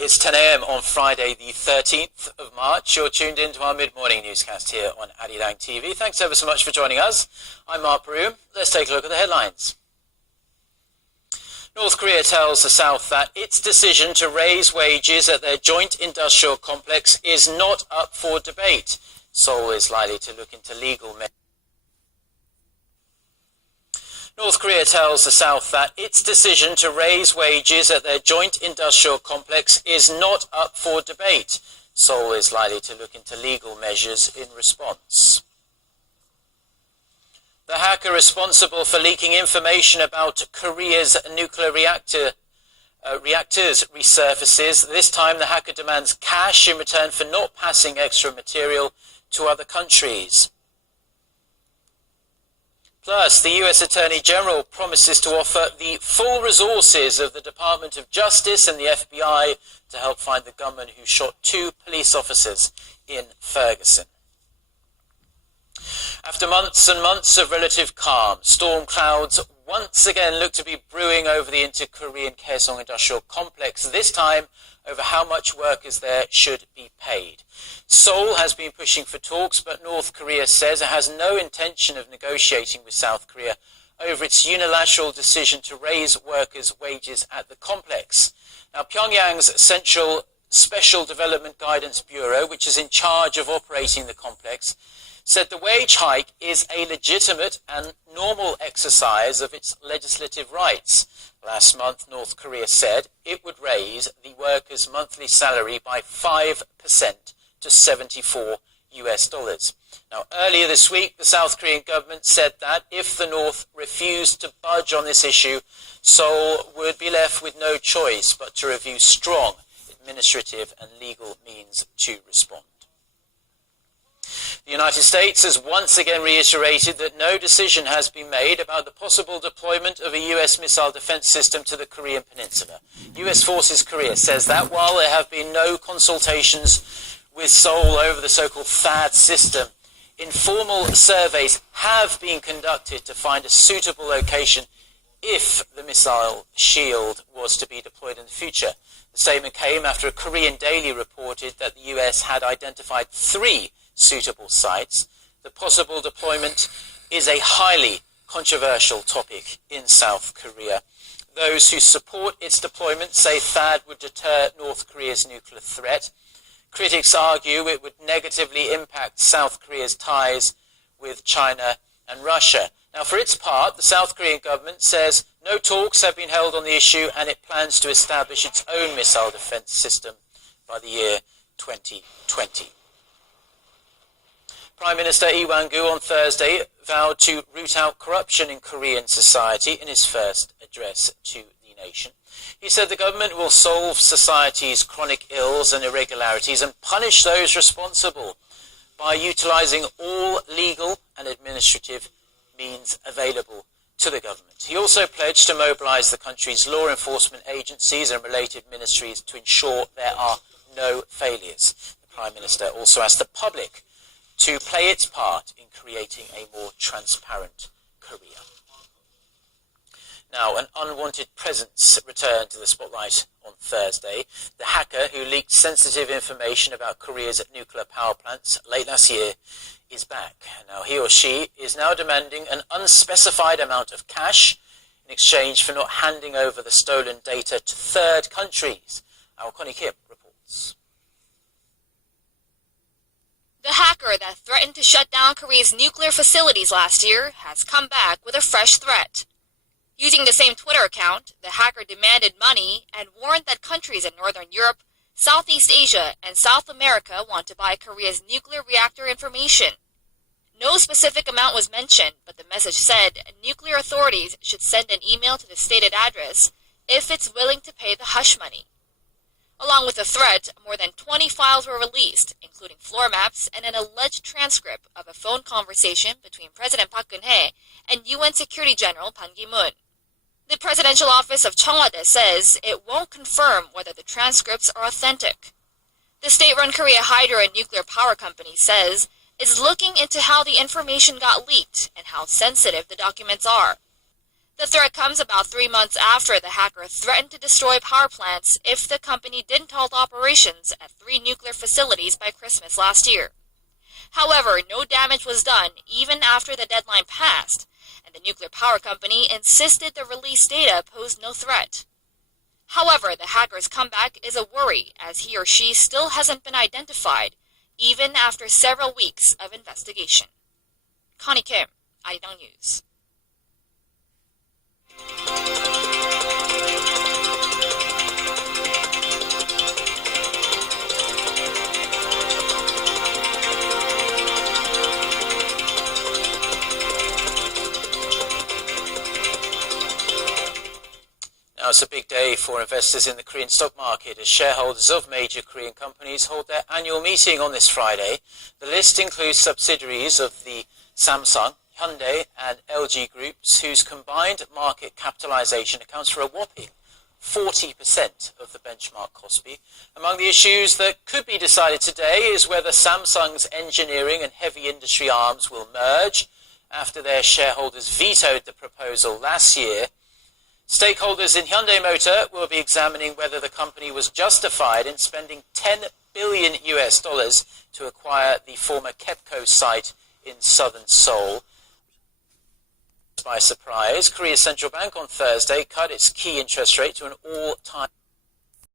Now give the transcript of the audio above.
it's 10 a.m. on Friday, the 13th of March. You're tuned in to our mid-morning newscast here on Arirang TV. Thanks ever so much for joining us. I'm Maumru. Let's take a look at the headlines. North Korea tells the South that its decision to raise wages at their joint industrial complex is not up for debate. Seoul is likely to look into legal measures. North Korea tells the South that its decision to raise wages at their joint industrial complex is not up for debate. Seoul is likely to look into legal measures in response. The hacker responsible for leaking information about Korea's nuclear reactors resurfaces. This time the hacker demands cash in return for not passing extra material to other countries. Plus, the US Attorney General promises to offer the full resources of the Department of Justice and the FBI to help find the gunman who shot 2 police officers in Ferguson. After months and months of relative calm, storm clouds once again look to be brewing over the inter-Korean Kaesong industrial complex, this time over how much workers there should be paid. Seoul has been pushing for talks, but North Korea says it has no intention of negotiating with South Korea over its unilateral decision to raise workers' wages at the complex. Now, Pyongyang's Central Special Development Guidance Bureau, which is in charge of operating the complex, said the wage hike is a legitimate and normal exercise of its legislative rights. Last month, North Korea said it would raise the workers' monthly salary by 5% to $74. Now, earlier this week, the South Korean government said that if the North refused to budge on this issue, Seoul would be left with no choice but to review strong administrative and legal means to respond. The United States has once again reiterated that no decision has been made about the possible deployment of a US missile defense system to the Korean Peninsula. US Forces Korea says that while there have been no consultations with Seoul over the so-called THAAD system, informal surveys have been conducted to find a suitable location if the missile shield was to be deployed in the future. The statement came after a Korean daily reported that the US had identified 3 suitable sites. The possible deployment is a highly controversial topic in South Korea. Those who support its deployment say THAAD would deter North Korea's nuclear threat. Critics argue it would negatively impact South Korea's ties with China and Russia. Now, for its part, the South Korean government says no talks have been held on the issue and it plans to establish its own missile defense system by the year 2020. Prime Minister Lee Wang-gu on Thursday vowed to root out corruption in Korean society in his first address to the nation. He said the government will solve society's chronic ills and irregularities and punish those responsible by utilizing all legal and administrative means available to the government. He also pledged to mobilize the country's law enforcement agencies and related ministries to ensure there are no failures. The Prime Minister also asked the public to play its part in creating a more transparent Korea. Now, an unwanted presence returned to the spotlight on Thursday. The hacker who leaked sensitive information about Korea's nuclear power plants late last year is back. Now, he or she is now demanding an unspecified amount of cash in exchange for not handing over the stolen data to third countries. Our Connie Kim reports. The hacker that threatened to shut down Korea's nuclear facilities last year has come back with a fresh threat. Using the same Twitter account, the hacker demanded money and warned that countries in Northern Europe, Southeast Asia, and South America want to buy Korea's nuclear reactor information. No specific amount was mentioned, but the message said nuclear authorities should send an email to the stated address if it's willing to pay the hush money. Along with the threat, more than 20 files were released, including floor maps and an alleged transcript of a phone conversation between President Park Geun-hye and UN Security General Ban Ki-moon. The Presidential Office of Cheongwade says it won't confirm whether the transcripts are authentic. The state-run Korea Hydro and Nuclear Power Company says it's looking into how the information got leaked and how sensitive the documents are. The threat comes about 3 months after the hacker threatened to destroy power plants if the company didn't halt operations at 3 nuclear facilities by Christmas last year. However, no damage was done even after the deadline passed, and the nuclear power company insisted the released data posed no threat. However, the hacker's comeback is a worry as he or she still hasn't been identified, even after several weeks of investigation. Connie Kim, Arirang News. Now it's a big day for investors in the Korean stock market as shareholders of major Korean companies hold their annual meeting on this Friday. The list includes subsidiaries of the Samsung, Hyundai and LG groups whose combined market capitalization accounts for a whopping 40% of the benchmark Kospi. Among the issues that could be decided today is whether Samsung's engineering and heavy industry arms will merge after their shareholders vetoed the proposal last year. Stakeholders in Hyundai Motor will be examining whether the company was justified in spending $10 billion to acquire the former KEPCO site in southern Seoul. By surprise, Korea's central bank on Thursday cut its key interest rate to an all-time